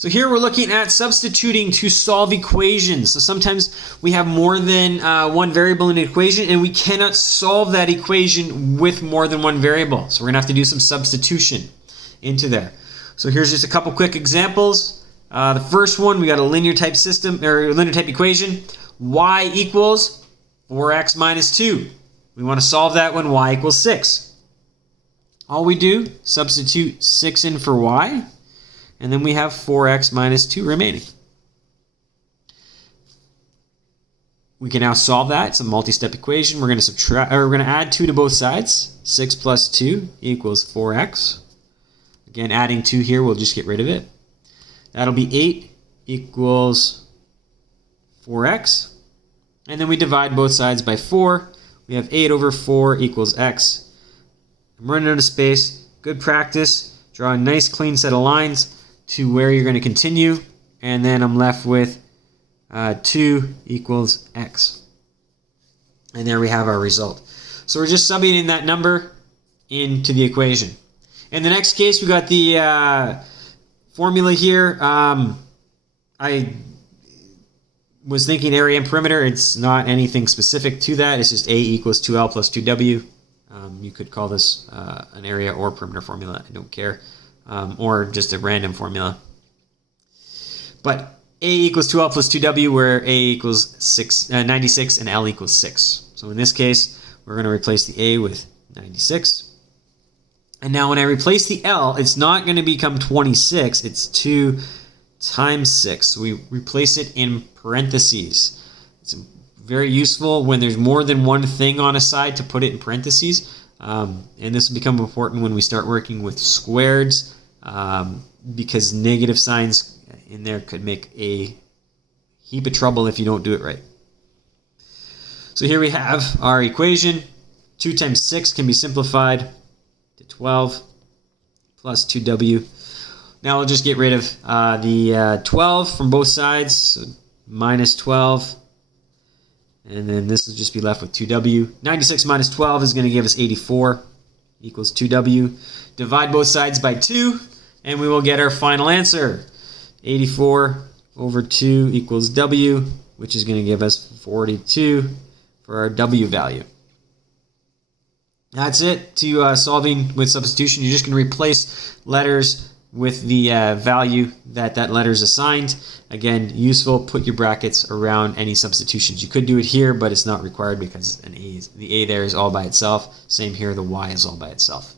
So here we're looking at substituting to solve equations. So sometimes we have more than one variable in an equation and we cannot solve that equation with more than one variable. So we're going to have to do some substitution into there. So here's just a couple quick examples. The first one, we got a linear type system or linear type equation. Y equals 4x minus 2. We want to solve that when y equals 6. All we do, substitute 6 in for y. And then we have 4x minus 2 remaining. We can now solve that. It's a multi-step equation. We're going to subtract, or we're going to add 2 to both sides. 6 plus 2 equals 4x. Again, adding 2 here, we'll just get rid of it. That'll be 8 equals 4x. And then we divide both sides by 4. We have 8 over 4 equals x. I'm running out of space. Good practice. Draw a nice clean set of lines to where you're going to continue, and then I'm left with 2 equals x. And there we have our result. So we're just subbing in that number into the equation. In the next case, we got the formula here. I was thinking area and perimeter. It's not anything specific to that. It's just A equals 2L plus 2W. You could call this an area or perimeter formula. I don't care. Or just a random formula. But A equals 2L plus 2W, where A equals 96 and L equals 6. So in this case, we're going to replace the A with 96. And now when I replace the L, it's not going to become 26. It's 2 times 6. So we replace it in parentheses. It's very useful when there's more than one thing on a side to put it in parentheses. And this will become important when we start working with squareds, because negative signs in there could make a heap of trouble if you don't do it right. So here we have our equation. 2 times 6 can be simplified to 12 plus 2w. Now we'll just get rid of the 12 from both sides, so minus 12. And then this will just be left with 2w. 96 minus 12 is going to give us 84 equals 2w. Divide both sides by 2, and we will get our final answer. 84 over 2 equals w, which is going to give us 42 for our w value. That's it to solving with substitution. You're just going to replace letters with the value that letter is assigned. Again, useful, put your brackets around any substitutions. You could do it here, but it's not required because the A there is all by itself. Same here, the Y is all by itself.